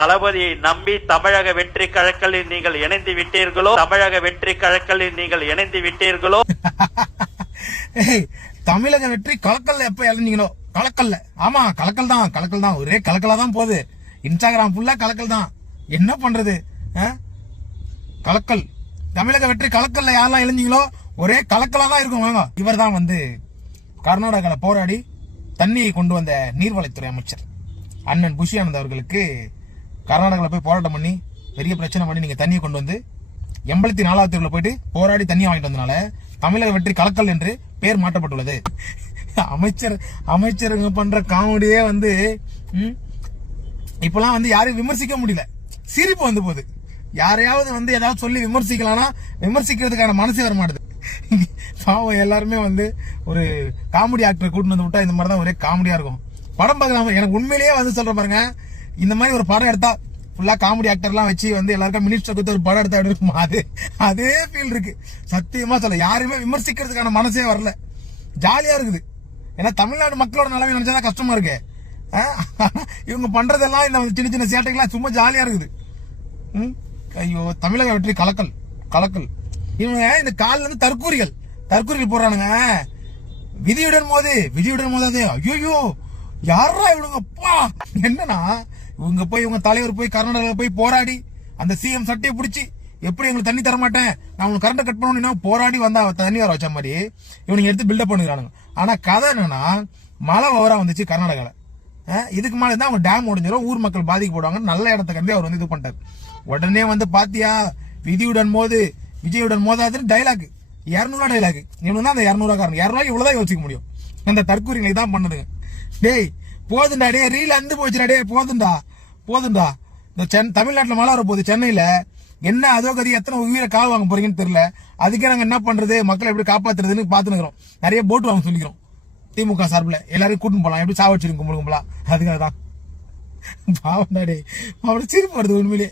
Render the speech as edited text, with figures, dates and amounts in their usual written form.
தளபதியை நம்பி தமிழக வெற்றி கழகத்தில் நீங்கள் இணைந்து விட்டீர்களோ? தமிழக வெற்றி கழகத்தில் நீங்கள் இணைந்து விட்டீர்களோ? தமிழக வெற்றி கலக்கல்ல எப்ப இறந்தீங்களோ? கலக்கல்ல. ஆமா, கலக்கல் தான். ஒரே கலக்கலா தான் போகுது. இன்ஸ்டாகிராம் ஃபுல்லா கலக்கல் தான். என்ன பண்றது? கலக்கல். தமிழக வெற்றி கலக்கல்ல யாரெல்லாம் இளைஞங்களோ ஒரே கலக்கலா தான் இருக்கும். வாங்க, இவர் தான் வந்து கர்நாடகால போராடி தண்ணியை கொண்டு வந்த நீர்வளத்துறை அமைச்சர் அண்ணன் புஷி ஆனந்த் அவர்களுக்கு கர்நாடகாவில் போய் போராட்டம் பண்ணி பெரிய பிரச்சனை பண்ணி நீங்க தண்ணியை கொண்டு வந்து 84வது தெருவில் போயிட்டு போராடி தண்ணி வாங்கிட்டு வந்தனால தமிழக வெற்றி கலக்கல் என்று பெயர் மாற்றப்பட்டுள்ளது. அமைச்சருங்க பண்ற காமெடியே வந்து இப்பெல்லாம் வந்து யாரையும் விமர்சிக்க முடியல. சிரிப்பு வந்து போகுது. யாரையாவது வந்து ஏதாவது சொல்லி விமர்சிக்கலாம்னா விமர்சிக்கிறதுக்கான மனசு வர மாட்டுது. பாவம், எல்லாருமே வந்து ஒரு காமெடி ஆக்டர் கூட்டிட்டு வந்து விட்டா இந்த மாதிரி தான் ஒரே காமெடியா இருக்கும். படம் பார்க்கலாம். எனக்கு உண்மையிலேயே வந்து சொல்ற பாருங்க, இந்த மாதிரி ஒரு படம் எடுத்தா ஃபுல்லா காமெடி ஆக்டர்லாம் வச்சு வந்து எல்லாருக்கும் மினிஸ்டர் கொடுத்து ஒரு படம் எடுத்தா இருக்குமா, அதே ஃபீல் இருக்கு. சத்தியமா சொல்ல, யாருமே விமர்சிக்கிறதுக்கான மனசே வரல. ஜாலியா இருக்குது. ஏன்னா தமிழ்நாடு மக்களோட நிலைமை நினைச்சாதான் கஷ்டமா இருக்கு. இவங்க பண்றதெல்லாம் இந்த சின்ன சின்ன சேட்டைகள்லாம் சும்மா ஜாலியா இருக்குது. ஐயோ, தமிழக வெற்றி கலக்கல். இவங்க இந்த காலில் இருந்து தற்கூரிகள் போறானுங்க. விதியுடன் மோதாது. ஐயோ, யாரா இவனுங்க? அப்பா, என்னன்னா இவங்க தலைவர் போய் கர்நாடகாவில் போய் போராடி அந்த சிஎம் சட்டையை பிடிச்சி எப்படி எங்களுக்கு தண்ணி தர மாட்டேன், நான் உங்களுக்கு கரண்ட் கட் பண்ணணும் போராடி வந்தா தண்ணி வர வச்ச மாதிரி இவனுங்க எடுத்து பில்டப் பண்ணுறானுங்க. ஆனா கதை என்னன்னா, மழை ஓவரா வந்துச்சு கர்நாடகால. இதுக்கு மேலே தான் அவங்க டேம் உடைஞ்சிரும், ஊர் மக்கள் பாதிக்கப்படுவாங்க. நல்ல இடத்த கம்பி அவர் வந்து இது பண்ணிட்டாரு. உடனே வந்து பாத்தியா, விதியுடன் மோது விஜயுடன் மோதாதுன்னு டைலாக், 200 டைலாக். இவனு தான் அந்த 200 காரணம். 200 இவ்வளவுதான் யோசிக்க முடியும். அந்த தற்கூரிகளை தான் பண்ணுதுங்க. டேய் போதுண்டா, டே ரீல் அந்து போச்சுடா, டே போதுண்டா. இந்த தமிழ்நாட்டுல மழை வர போகுது. சென்னையில என்ன அதோ கதி, எத்தனை உயிரை கால் வாங்க போறீங்கன்னு தெரியல. அதுக்கே நாங்க என்ன பண்றது, மக்களை எப்படி காப்பாத்துறதுன்னு பாத்துக்கிறோம். நிறைய போட்டு வாங்க சொல்லிக்கிறோம். திமுக சார்பில் எல்லாரும் கூட்டின்னு போலாம், எப்படி சாவச்சிருக்கும் கும்பலாம். அதுக்காக தான் பாவம். டே அவனை சிரிப்பு வருது உண்மையிலே.